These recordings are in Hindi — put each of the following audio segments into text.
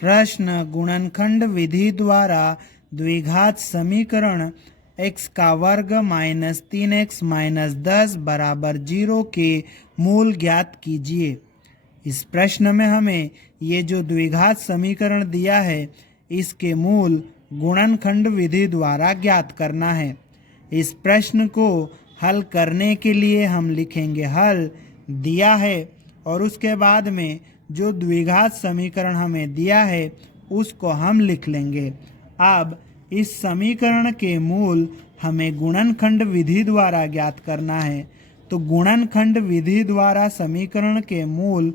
प्रश्न गुणनखंड विधि द्वारा द्विघात समीकरण x का वर्ग माइनस 3x माइनस 10 बराबर 0 के मूल ज्ञात कीजिए। इस प्रश्न में हमें ये जो द्विघात समीकरण दिया है इसके मूल गुणनखंड विधि द्वारा ज्ञात करना है। इस प्रश्न को हल करने के लिए हम लिखेंगे हल दिया है और उसके बाद में जो द्विघात समीकरण हमें दिया है उसको हम लिख लेंगे। अब इस समीकरण के मूल हमें गुणनखंड विधि द्वारा ज्ञात करना है। तो गुणनखंड विधि द्वारा समीकरण के मूल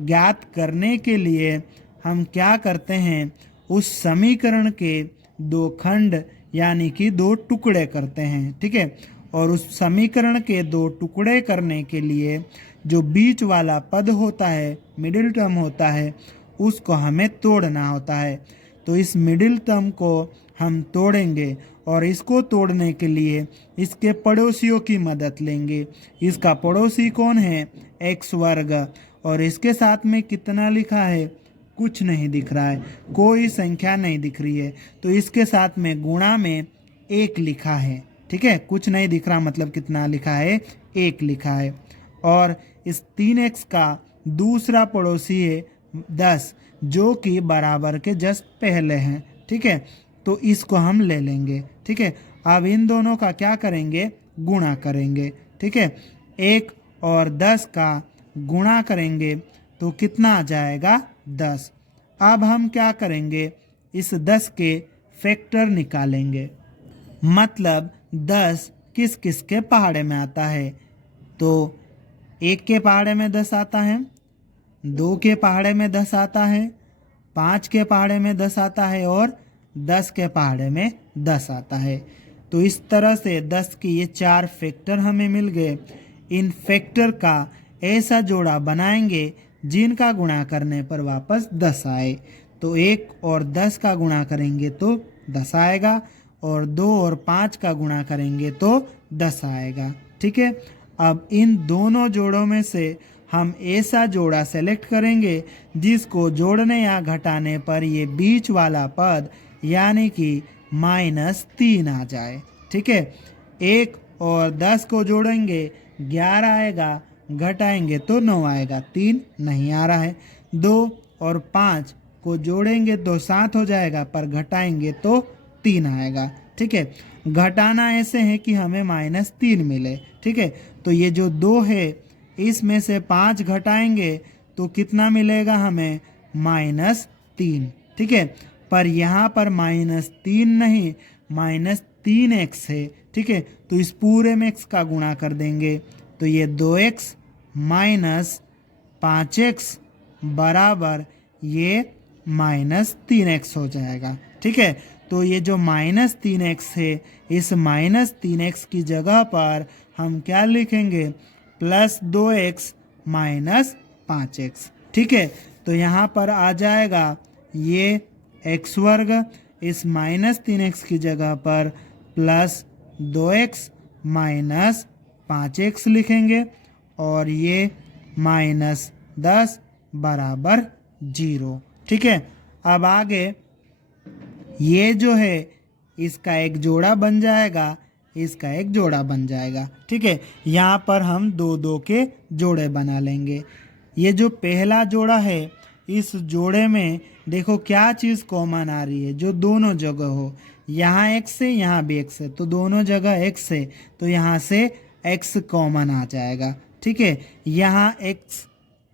ज्ञात करने के लिए हम क्या करते हैं, उस समीकरण के दो खंड यानी कि दो टुकड़े करते हैं। ठीक है, और उस समीकरण के दो टुकड़े करने के लिए जो बीच वाला पद होता है, मिडिल टर्म होता है, उसको हमें तोड़ना होता है। तो इस मिडिल टर्म को हम तोड़ेंगे और इसको तोड़ने के लिए इसके पड़ोसियों की मदद लेंगे। इसका पड़ोसी कौन है, x वर्ग, और इसके साथ में कितना लिखा है, कुछ नहीं दिख रहा है, कोई संख्या नहीं दिख रही है, तो इसके साथ में गुणा में 1 लिखा है। ठीक है, कुछ नहीं दिख रहा मतलब कितना लिखा है, 1 लिखा है। और इस 3x का दूसरा पड़ोसी है 10 जो कि बराबर के जस्ट पहले हैं। ठीक है, तो इसको हम ले लेंगे। ठीक है, अब इन दोनों का क्या करेंगे, गुणा करेंगे। ठीक है, 1 और 10 का गुणा करेंगे तो कितना आ जाएगा, 10। अब हम क्या करेंगे, इस 10 के फैक्टर निकालेंगे। मतलब 10 किस किस के पहाड़े में आता है, तो 1 के पहाड़े में 10 आता है, 2 के पहाड़े में 10 आता है, 5 के पहाड़े में 10 आता है और 10 के पहाड़े में 10 आता है। तो इस तरह से 10 के ये 4 फैक्टर हमें मिल गए। इन फैक्टर का ऐसा जोड़ा बनाएंगे जिनका गुणा करने पर वापस 10 आए। तो 1 और 10 का गुणा करेंगे तो 10 आएगा और 2 और 5 का गुणा करेंगे तो 10 आएगा। ठीक है, अब इन दोनों जोड़ों में से हम ऐसा जोड़ा सेलेक्ट करेंगे जिसको जोड़ने या घटाने पर ये बीच वाला पद यानी कि -3 आ जाए। ठीक है, 1 और 10 को जोड़ेंगे 11 आएगा, घटाएंगे तो 9 आएगा, 3 नहीं आ रहा है। 2 और 5 को जोड़ेंगे तो 7 हो जाएगा, पर घटाएंगे तो 3 आएगा। ठीक है, घटाना ऐसे है कि हमें -3 मिले। ठीक है, तो ये जो 2 है इसमें से 5 घटाएंगे तो कितना मिलेगा हमें, -3। ठीक है, पर यहाँ पर -3 नहीं -3x है। ठीक है, तो इस पूरे में x का गुणा कर देंगे तो ये 2x माइनस 5x बराबर ये -3x हो जाएगा। ठीक है, तो ये जो -3x है इस -3x की जगह पर हम क्या लिखेंगे, +2x माइनस 5x। ठीक है, तो यहाँ पर आ जाएगा ये x वर्ग, इस -3x की जगह पर +2x माइनस 5x लिखेंगे और ये -10 बराबर 0। ठीक है, अब आगे ये जो है इसका एक जोड़ा बन जाएगा, इसका एक जोड़ा बन जाएगा। ठीक है, यहाँ पर हम 2 के जोड़े बना लेंगे। ये जो पहला जोड़ा है इस जोड़े में देखो क्या चीज़ कॉमन आ रही है, जो दोनों जगह हो, यहाँ x है यहाँ भी x है, तो दोनों जगह x है तो यहाँ से x कॉमन आ जाएगा। ठीक है, यहाँ x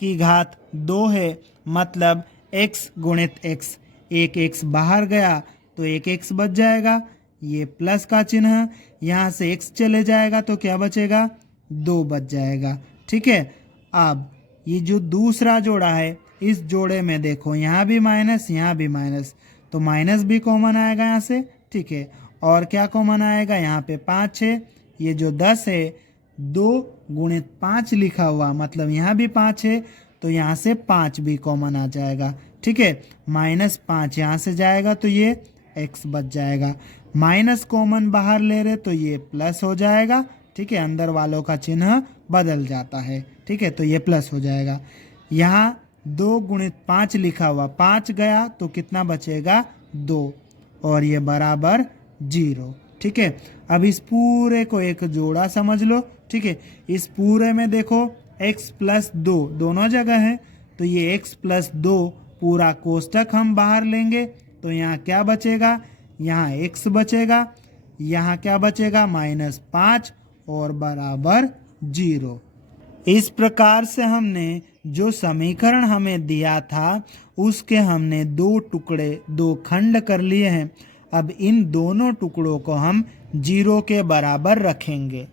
की घात 2 है मतलब x गुणित x, एक x बाहर गया तो एक x बच जाएगा, ये प्लस का चिन्ह, यहाँ से x चले जाएगा तो क्या बचेगा, 2 बच जाएगा। ठीक है, अब ये जो दूसरा जोड़ा है इस जोड़े में देखो यहाँ भी माइनस यहाँ भी माइनस, तो माइनस भी कॉमन आएगा यहाँ से। ठीक है, और क्या कॉमन आएगा, यहाँ पे 5 है, ये जो 10 है 2 गुणित 5 लिखा हुआ मतलब यहाँ भी 5 है तो यहाँ से 5 भी कॉमन आ जाएगा। ठीक है, -5 यहाँ से जाएगा तो ये x बच जाएगा, माइनस कॉमन बाहर ले रहे तो ये प्लस हो जाएगा। ठीक है, अंदर वालों का चिन्ह बदल जाता है। ठीक है, तो ये प्लस हो जाएगा। यहाँ 2 गुणित 5 लिखा हुआ, 5 गया तो कितना बचेगा 2, और ये बराबर 0। ठीक है, अब इस पूरे को एक जोड़ा समझ लो। ठीक है, इस पूरे में देखो x प्लस 2 दोनों जगह है, तो ये x प्लस 2 पूरा कोष्टक हम बाहर लेंगे, तो यहाँ क्या बचेगा, यहाँ x बचेगा, यहाँ क्या बचेगा -5 और बराबर 0। इस प्रकार से हमने जो समीकरण हमें दिया था उसके हमने 2 टुकड़े 2 खंड कर लिए हैं। अब इन दोनों टुकड़ों को हम 0 के बराबर रखेंगे।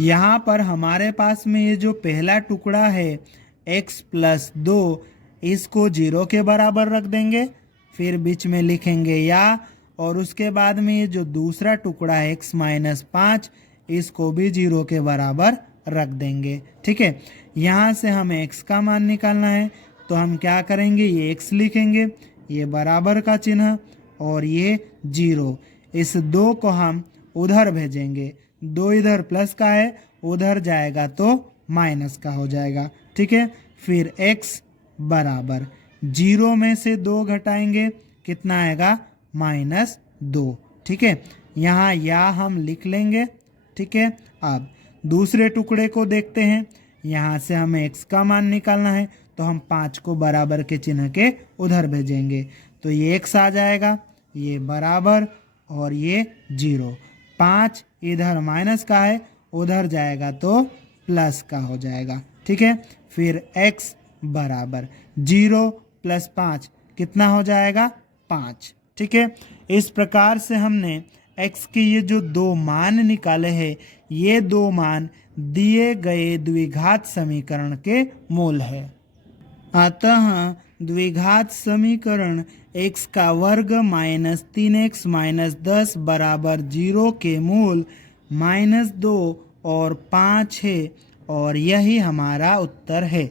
यहाँ पर हमारे पास में ये जो पहला टुकड़ा है x प्लस 2, इसको 0 के बराबर रख देंगे, फिर बीच में लिखेंगे या, और उसके बाद में ये जो दूसरा टुकड़ा है x माइनस 5, इसको भी 0 के बराबर रख देंगे। ठीक है, यहाँ से हमें x का मान निकालना है, तो हम क्या करेंगे, ये x लिखेंगे, ये बराबर का चिन्ह और ये 0। इस 2 को हम उधर भेजेंगे, 2 इधर प्लस का है, उधर जाएगा तो माइनस का हो जाएगा। ठीक है, फिर x बराबर 0 में से 2 घटाएंगे, कितना आएगा -2। ठीक है, यहाँ या हम लिख लेंगे। ठीक है, अब दूसरे टुकड़े को देखते हैं। यहाँ से हमें x का मान निकालना है, तो हम 5 को बराबर के चिन्ह के उधर भेजेंगे, तो ये x आ जाएगा, ये बराबर और ये 0। 5 इधर माइनस का है, उधर जाएगा तो प्लस का हो जाएगा। ठीक है, फिर x बराबर 0 प्लस 5 कितना हो जाएगा 5। ठीक है, इस प्रकार से हमने x के ये जो 2 मान निकाले हैं, ये 2 मान दिए गए द्विघात समीकरण के मूल है। अतः द्विघात समीकरण x का वर्ग माइनस 3x माइनस 10 बराबर 0 के मूल -2 और 5 है, और यही हमारा उत्तर है।